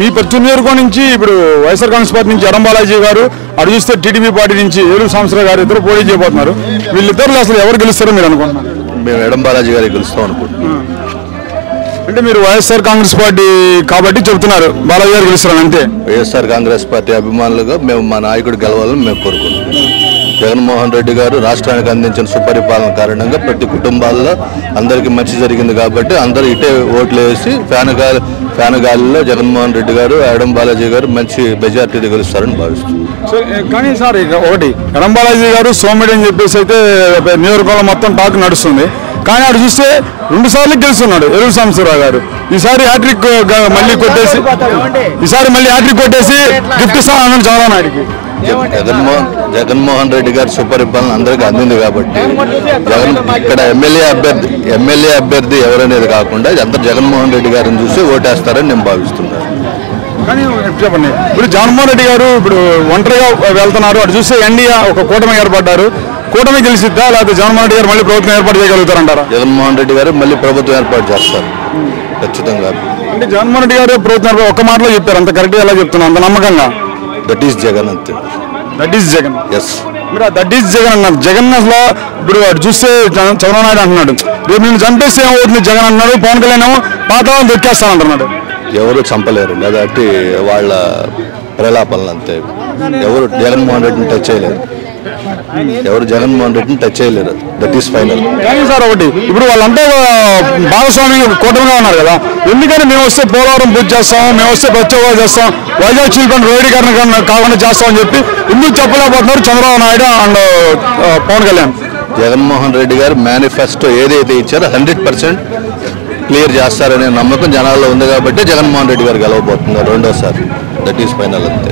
మీ ప్రతి నియోజకవర్గం నుంచి ఇప్పుడు వైఎస్ఆర్ కాంగ్రెస్ పార్టీ నుంచి ఎడం బాలాజీ గారు, అటు చూస్తే టీడీపీ పార్టీ నుంచి ఏలూరు సాంబశివరావు గారు ఇద్దరు పోటీ చేయబోతున్నారు. వీళ్ళిద్దరు అసలు ఎవరు గెలుస్తారో మీరు అనుకుంటున్నారు? మేము ఎడం బాలాజీ గారికి గెలుస్తాం అనుకుంటున్నాం. అంటే మీరు వైఎస్ఆర్ కాంగ్రెస్ పార్టీ కాబట్టి చెబుతున్నారు బాలాజీ గారు గెలుస్తారు అంతే. వైఎస్ఆర్ కాంగ్రెస్ పార్టీ అభిమానులుగా మేము మా నాయకుడు గెలవాలని మేము కోరుకుంటున్నాం. జగన్మోహన్ రెడ్డి గారు రాష్ట్రానికి అందించిన సుపరిపాలన కారణంగా ప్రతి కుటుంబాల్లో అందరికీ మంచి జరిగింది కాబట్టి అందరూ ఇటే ఓట్లు వేసి ఫ్యాన్ గాలిలో జగన్మోహన్ రెడ్డి గారు, ఎడం బాలాజీ గారు మంచి మెజార్టీ గెలుస్తారని భావిస్తున్నాం. కానీ సార్ ఒకటి ఎడం బాలాజీ గారు సోమిడి అని చెప్పేసి అయితే నియోజకవర్గంలో మొత్తం టాక్ నడుస్తుంది. కానీ అటు చూస్తే 2 సార్లు గెలుస్తున్నాడు ఏలూరు సాంబశివరావు గారు. ఈసారి హ్యాట్రిక్ మళ్ళీ కొట్టేసి గిఫ్ట్ ఇస్తాను అన్నాడు చంద్రబాబు నాయుడికి. జగన్మోహన్ రెడ్డి గారి సుపరిపాలన అందరికీ అందింది కాబట్టి ఇక్కడ ఎమ్మెల్యే అభ్యర్థి ఎవరనేది కాకుండా అందరు జగన్మోహన్ రెడ్డి గారిని చూసి ఓటేస్తారని నేను భావిస్తున్నాను. కానీ చెప్పండి, ఇప్పుడు జగన్మోహన్ రెడ్డి గారు ఇప్పుడు ఒంటరిగా వెళ్తున్నారు. అటు చూస్తే ఎన్డీఏ ఒక కూటమి ఏర్పడ్డారు. కూటమి గెలిచిద్దా లేకపోతే జగన్మోహన్ రెడ్డి గారు మళ్ళీ ప్రభుత్వం ఏర్పాటు చేయగలుగుతారంటారా? జగన్మోహన్ రెడ్డి గారు మళ్ళీ ప్రభుత్వం ఏర్పాటు చేస్తారు ఖచ్చితంగా. అంటే జగన్మోహన్ రెడ్డి గారు ప్రభుత్వం ఒక్క మాటలో చెప్పారు, అంత కరెక్ట్గా ఎలా చెప్తున్నారు అంత నమ్మకంగా? దట్ ఈస్ జగన్ అంతే. That is Jagan. ఎస్, మీరు దట్ ఈస్ జగన్ అన్నారు. జగన్ అసలు ఇప్పుడు చూస్తే చంద్రబాబు నాయుడు అంటున్నాడు రేపు నేను చంపేస్తే ఏమవుతుంది జగన్ అన్నాడు. పవన్ కళ్యాణ్ ఏమో పాతాళం దొక్కేస్తానంటున్నాడు. ఎవరు చంపలేరు, కాబట్టి వాళ్ళ ప్రలాపనలు అంతే. ఎవరు జగన్మోహన్ రెడ్డిని టచ్ చేయలేరు. That is final. కానీ సార్ ఒకటి, ఇప్పుడు వాళ్ళంతా భాగస్వామి కూటమిగా ఉన్నారు కదా, ఎందుకని మేము వస్తే పోలవరం పూర్తి చేస్తాం, మేము వస్తే ప్రత్యేక చేస్తాం, వైజాగ్ చీల్పండి రోడ్డీకరణ కాకుండా చేస్తామని చెప్పి ఎందుకు చెప్పలేకపోతున్నారు చంద్రబాబు నాయుడు అండ్ పవన్ కళ్యాణ్? జగన్మోహన్ రెడ్డి గారు మేనిఫెస్టో ఏదైతే ఇచ్చారో 100% క్లియర్ చేస్తారనే నమ్మకం జనాల్లో ఉంది కాబట్టి జగన్మోహన్ రెడ్డి గారు గెలవబోతున్నారు రెండోసారి. దట్ ఈస్ ఫైనల్ అంతే.